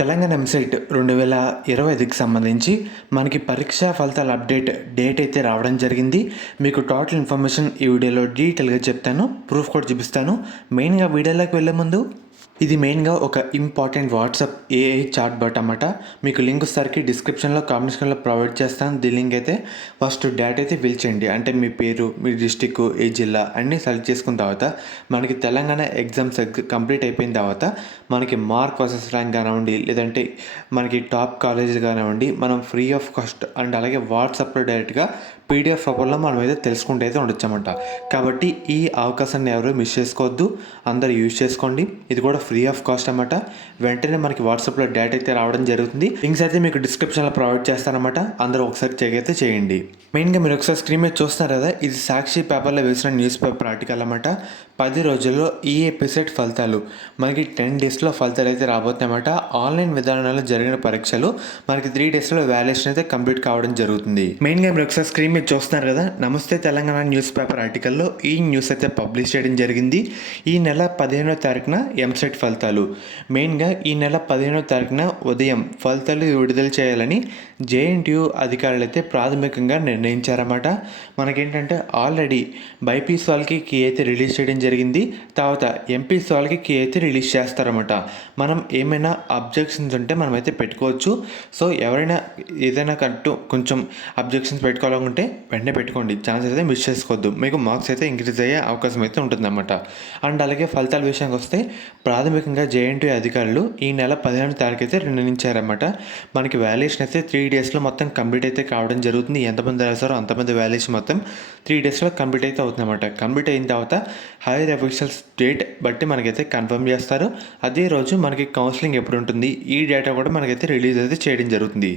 తెలంగాణ ఎంసెట్ 2025కి సంబంధించి మనకి పరీక్షా ఫలితాల అప్డేట్ డేట్ అయితే రావడం జరిగింది. మీకు టోటల్ ఇన్ఫర్మేషన్ ఈ వీడియోలో డీటెయిల్గా చెప్తాను, ప్రూఫ్ కూడా చూపిస్తాను. మెయిన్గా వీడియోలోకి వెళ్ళే ముందు ఇది మెయిన్గా ఒక important WhatsApp AI chat bot అన్నమాట. మీకు లింక్ వచ్చేసరికి డిస్క్రిప్షన్లో కామెంట్స్లో ప్రొవైడ్ చేస్తాను. దీని లింక్ అయితే ఫస్ట్ డేటా అయితే ఫిల్ చేయండి. అంటే మీ పేరు, మీ డిస్టిక్, ఏ జిల్లా అన్నీ సెలెక్ట్ చేసుకున్న తర్వాత మనకి తెలంగాణ ఎగ్జామ్స్ కంప్లీట్ అయిపోయిన తర్వాత మనకి మార్క్ వర్సెస్ ర్యాంక్ కానివ్వండి, లేదంటే మనకి టాప్ కాలేజీలు కానివ్వండి, మనం ఫ్రీ ఆఫ్ కాస్ట్ అండ్ అలాగే వాట్సాప్లో డైరెక్ట్గా పీడిఎఫ్ రూపంలో మనం అయితే తెలుసుకుంటూ అయితే ఉండొచ్చన్నమాట. కాబట్టి ఈ అవకాశాన్ని ఎవరు మిస్ చేసుకోవద్దు, అందరూ యూజ్ చేసుకోండి. ఇది కూడా ఫ్రీ ఆఫ్ కాస్ట్ అన్నమాట. వెంటనే మనకి వాట్సాప్లో డేటా అయితే రావడం జరుగుతుంది. లింక్స్ అయితే మీకు డిస్క్రిప్షన్లో ప్రొవైడ్ చేస్తారన్నమాట. అందరూ ఒకసారి చెక్ అయితే చేయండి. మెయిన్గా మీరు ఒకసారి స్క్రీన్ మీద చూస్తున్నారు కదా, ఇది సాక్షి పేపర్లో వేసిన న్యూస్ పేపర్ ఆర్టికల్ అన్నమాట. 10 రోజుల్లో ఈ ఎపిసెట్ ఫలితాలు మనకి 10 డేస్లో ఫలితాలు అయితే రాబోతున్నాయన్నమాట. ఆన్లైన్ విధానంలో జరిగిన పరీక్షలు మనకి 3 డేస్లో వాల్యుయేషన్ అయితే కంప్లీట్ కావడం జరుగుతుంది. మెయిన్గా మీరు ఒకసారి స్క్రీన్ మీద చూస్తున్నారు కదా, నమస్తే తెలంగాణ న్యూస్ పేపర్ ఆర్టికల్లో ఈ న్యూస్ అయితే పబ్లిష్ చేయడం జరిగింది. ఈ నెల 15వ తారీఖున ఎంసెట్ ఫలితాలు. మెయిన్గా ఈ నెల 15వ తారీఖున ఉదయం ఫలితాలు విడుదల చేయాలని జేఎన్టీయూ అధికారులు అయితే ప్రాథమికంగా నిర్ణయించారన్నమాట. మనకేంటంటే ఆల్రెడీ బైపీసీ వాళ్ళకి కీ అయితే రిలీజ్ చేయడం జరిగింది. తర్వాత ఎంపీసీ వాళ్ళకి కీ అయితే రిలీజ్ చేస్తారన్నమాట. మనం ఏమైనా అబ్జెక్షన్స్ ఉంటే మనమైతే పెట్టుకోవచ్చు. సో ఎవరైనా ఏదైనా కొంచెం అబ్జెక్షన్స్ పెట్టుకోవాలనుకుంటే వెంటనే పెట్టుకోండి. ఛాన్స్ అయితే మిస్ చేసుకోవద్దు. మీకు మార్క్స్ అయితే ఇంక్రీజ్ అయ్యే అవకాశం అయితే ఉంటుందన్నమాట. అండ్ అలాగే ఫలితాల విషయానికి వస్తే ప్రాథమికంగా జేఎన్టీయూ అధికారులు ఈ నెల 15వ తారీఖు అయితే నిర్ణయించారన్నమాట. మనకి వాల్యుయేషన్ అయితే 3 డేస్లో మొత్తం కంప్లీట్ అయితే కావడం జరుగుతుంది. ఎంతమంది రాశారో అంతమంది వాల్యుయేషన్ మొత్తం 3 డేస్లో కంప్లీట్ అయితే అవుతుందన్నమాట. కంప్లీట్ అయిన తర్వాత హైయర్ అఫీషియల్స్ డేట్ బట్టి మనకైతే కన్ఫర్మ్ చేస్తారు. అదే రోజు మనకి కౌన్సిలింగ్ ఎప్పుడు ఉంటుంది, ఈ డేటా కూడా మనకైతే రిలీజ్ అయితే చేయడం జరుగుతుంది.